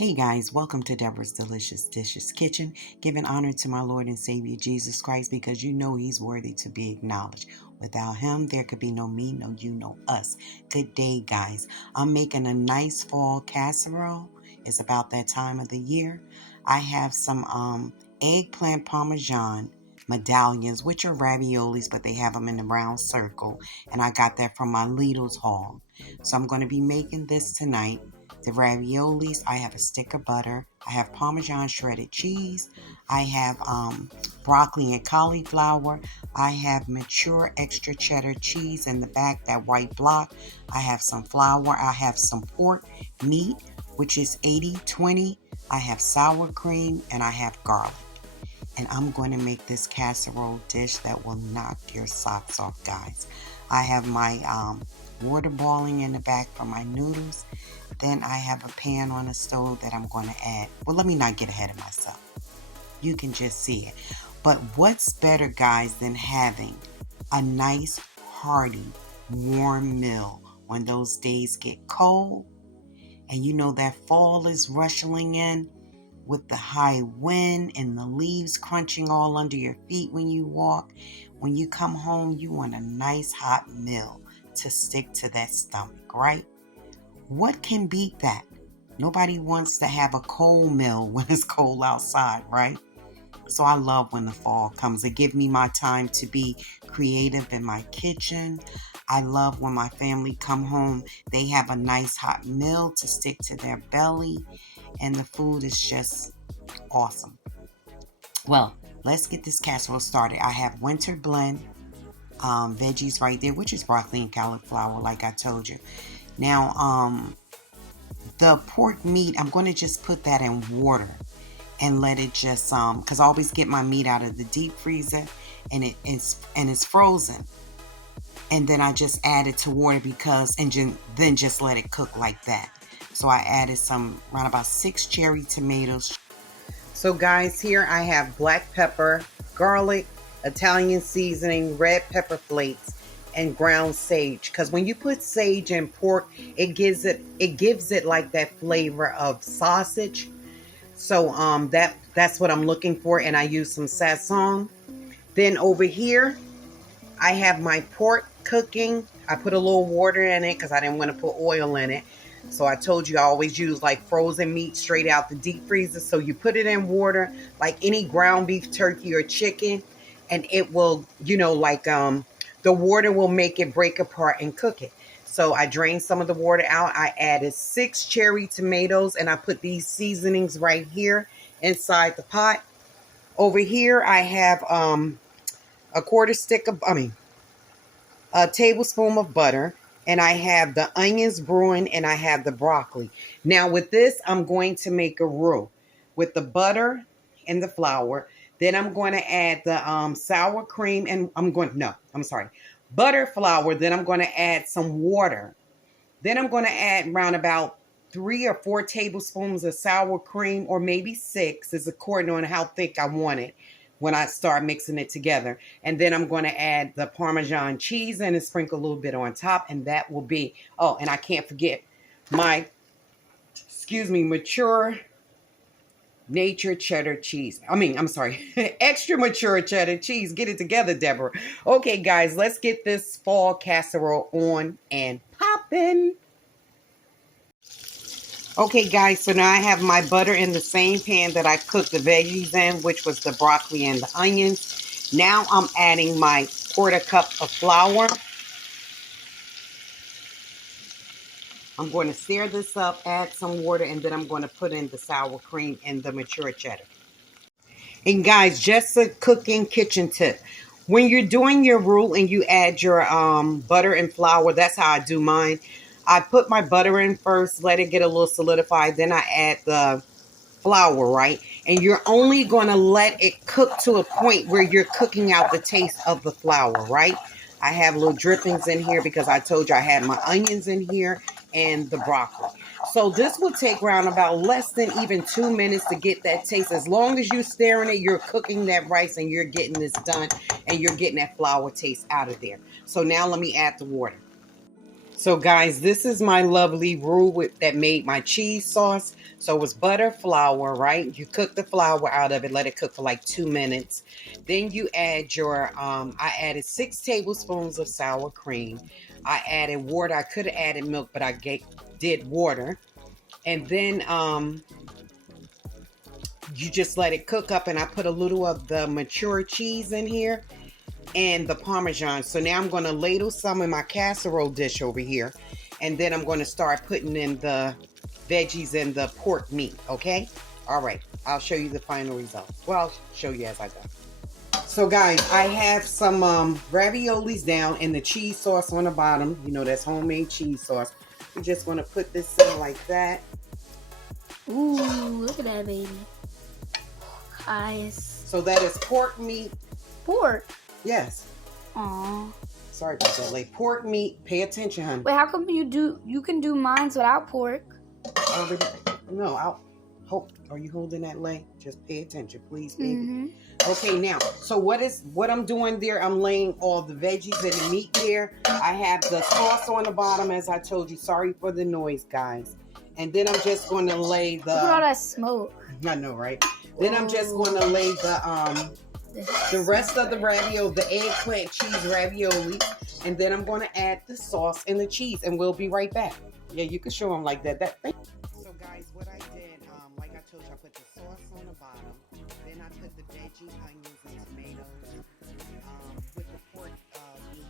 Hey guys, welcome to Deborah's Delicious Dishes Kitchen, giving honor to my Lord and Savior Jesus Christ because you know He's worthy to be acknowledged. Without Him, there could be no me, no you, no us. Good day, guys. I'm making a nice fall casserole. It's about that time of the year. I have some eggplant parmesan medallions, which are raviolis, but they have them in the round circle, and I got that from my Lidl's haul. So I'm going to be making this tonight. The raviolis, I have a stick of butter. I have Parmesan shredded cheese. I have broccoli and cauliflower. I have mature extra cheddar cheese in the back, that white block. I have some flour. I have some pork meat, which is 80-20. I have sour cream and I have garlic. And I'm going to make this casserole dish that will knock your socks off, guys. I have my water boiling in the back for my noodles. Then I have a pan on the stove that I'm going to add. Well, let me not get ahead of myself. You can just see it. But what's better, guys, than having a nice, hearty, warm meal when those days get cold? And you know that fall is rushing in with the high wind and the leaves crunching all under your feet when you walk. When you come home, you want a nice hot meal to stick to that stomach, right? What can beat that? Nobody wants to have a cold meal when it's cold outside, right? So I love when the fall comes. It gives me my time to be creative in my kitchen. I love when my family come home. They have a nice hot meal to stick to their belly. And the food is just awesome. Well, let's get this casserole started. I have winter blend veggies right there, which is broccoli and cauliflower, like I told you. Now, the pork meat, I'm going to just put that in water and let it just, because I always get my meat out of the deep freezer and it's frozen. And then I just add it to water then just let it cook like that. So I added around about 6 cherry tomatoes. So guys, here I have black pepper, garlic, Italian seasoning, red pepper flakes, and ground sage. Because when you put sage in pork, it gives it like that flavor of sausage. So that's what I'm looking for, and I use some sazon. Then over here, I have my pork cooking. I put a little water in it because I didn't want to put oil in it. So I told you I always use like frozen meat straight out the deep freezer. So you put it in water like any ground beef, turkey, or chicken, and it will, the water will make it break apart and cook it. So I drained some of the water out. I added 6 cherry tomatoes, and I put these seasonings right here inside the pot. Over here, I have a tablespoon of butter, and I have the onions brewing, and I have the broccoli. Now with this, I'm going to make a roux with the butter and the flour. Then I'm going to add the sour cream, and butter, flour. Then I'm going to add some water. Then I'm going to add around about 3 or 4 tablespoons of sour cream, or maybe 6, is according on how thick I want it when I start mixing it together. And then I'm going to add the Parmesan cheese and sprinkle a little bit on top, and that will be, oh, and I can't forget my, mature nature cheddar cheese. Extra mature cheddar cheese. Get it together, Deborah. Okay, guys, let's get this fall casserole on and popping. Okay, guys, so now I have my butter in the same pan that I cooked the veggies in, which was the broccoli and the onions. Now I'm adding my 1/4 cup of flour. I'm going to stir this up, add some water, and then I'm going to put in the sour cream and the mature cheddar. And guys, just a cooking kitchen tip. When you're doing your roux and you add your butter and flour, that's how I do mine. I put my butter in first, let it get a little solidified. Then I add the flour, right? And you're only going to let it cook to a point where you're cooking out the taste of the flour, right? I have little drippings in here because I told you I had my onions in here and the broccoli. So this will take around about less than even 2 minutes to get that taste. As long as you're stirring it, you're cooking that rice and you're getting this done and you're getting that flour taste out of there. So now let me add the water. So guys, this is my lovely roux that made my cheese sauce. So it was butter, flour, right? You cook the flour out of it, let it cook for like 2 minutes. Then you add your, I added 6 tablespoons of sour cream. I added water. I could have added milk, but I did water. And then you just let it cook up, and I put a little of the mature cheese in here and the parmesan. So now I'm going to ladle some in my casserole dish over here, and then I'm going to start putting in the veggies and the pork meat. Okay, all right, I'll show you the final result. Well, I'll show you as I go. So guys, I have some raviolis down and the cheese sauce on the bottom. You know, that's homemade cheese sauce. We're just going to put this in like that. Ooh, look at that baby, guys. So that is pork meat. Pork? Yes. Aww. Sorry about that, like pork meat. Pay attention, honey. Wait, how come you can do mines without pork? No, I'll hope. Are you holding that leg? Just pay attention, please, baby. Okay, now, so what I'm doing there, I'm laying all the veggies and the meat there. I have the sauce on the bottom, as I told you. Sorry for the noise, guys. And then I'm just going to lay the... Look at all that smoke. I know, right? Then I'm just going to lay the rest of the ravioli, the eggplant cheese ravioli, and then I'm going to add the sauce and the cheese, and we'll be right back. Yeah, you can show them like that. So guys, what I did, like I told you, I put the sauce on the bottom, then I put the veggie, onions, and tomatoes with the pork meat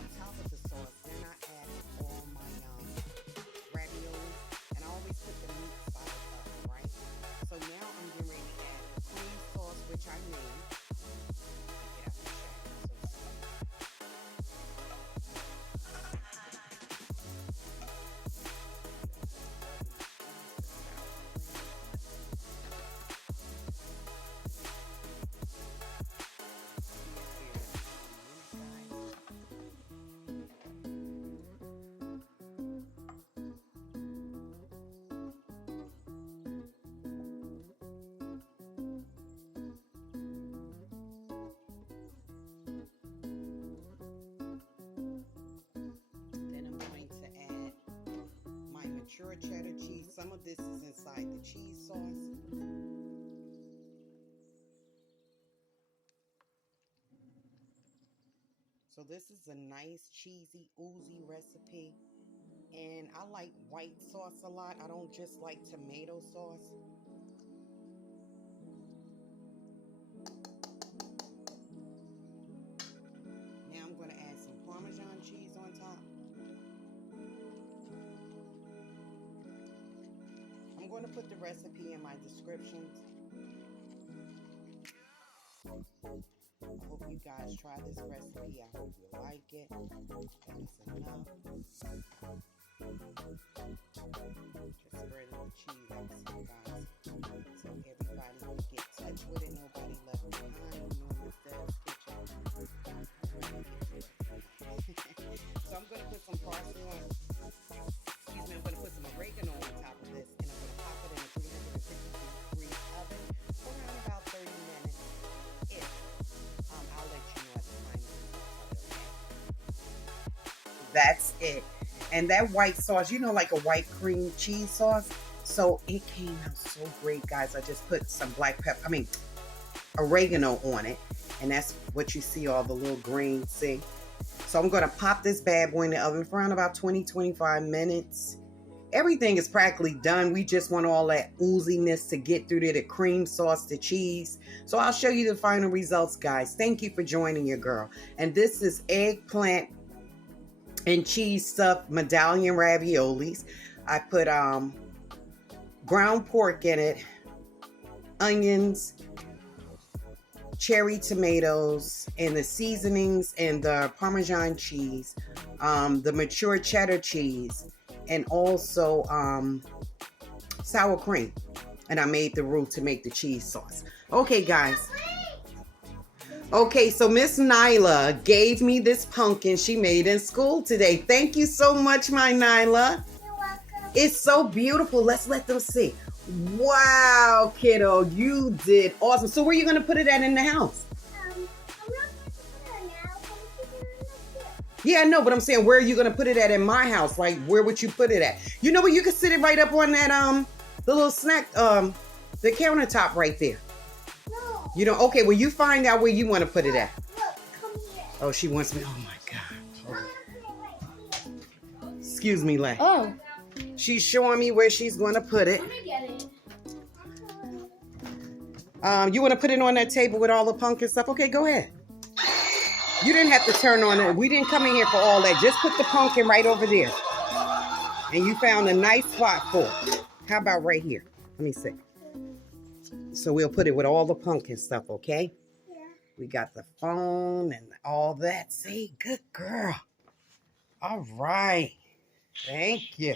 on top of the sauce. Then I added all my ravioli, and I always put the meat side up, right? So now I'm getting ready to add the cream sauce, which I made. Mature cheddar cheese. Some of this is inside the cheese sauce. So this is a nice cheesy oozy recipe, and I like white sauce a lot. I don't just like tomato sauce. Now I'm going to add some parmesan cheese on top. I'm going to put the recipe in my descriptions. I hope you guys try this recipe. I hope you like it. That is enough. Just spread the cheese out some, guys, so everybody can get touch with it. Nobody left behind. You know, Miss Deb's kitchen. So I'm going to put some parsley on. Excuse me, I'm going to put some oregano on top of this, and I'm going to pop it in a 350 degree oven for around about 30 minutes. I'll let you know at the final result. That's it. And that white sauce, you know, like a white cream cheese sauce. So it came out so great, guys. I just put some oregano on it. And that's what you see, all the little green, see? So I'm going to pop this bad boy in the oven for around about 20-25 minutes. Everything is practically done. We just want all that ooziness to get through there, the cream sauce, the cheese. So I'll show you the final results, guys. Thank you for joining your girl. And this is eggplant and cheese stuffed medallion raviolis. I put ground pork in it, onions, cherry tomatoes, and the seasonings, and the parmesan cheese, the mature cheddar cheese, and also sour cream. And I made the roux to make the cheese sauce. Okay, guys. Okay, so Miss Nyla gave me this pumpkin she made in school today. Thank you so much, my Nyla. You're welcome. It's so beautiful. Let's let them see. Wow, kiddo, you did awesome. So where are you going to put it at in the house? I'm not going to put it now. I'm going to put it in the Yeah, I know, but I'm saying, where are you gonna put it at in my house? Like, where would you put it at? You know what? You could sit it right up on that the little snack the countertop right there. No. You know? Okay, well, you find out where you want to put it at. Look, come here. Oh, she wants me. Oh my God. Excuse me, Lay. Oh. She's showing me where she's gonna put it. Let me get it. You want to put it on that table with all the pumpkin stuff? Okay, go ahead. You didn't have to turn on it. We didn't come in here for all that. Just put the pumpkin right over there. And you found a nice spot for it. How about right here? Let me see. So we'll put it with all the pumpkin stuff, okay? Yeah. We got the phone and all that. See, good girl. All right. Thank you.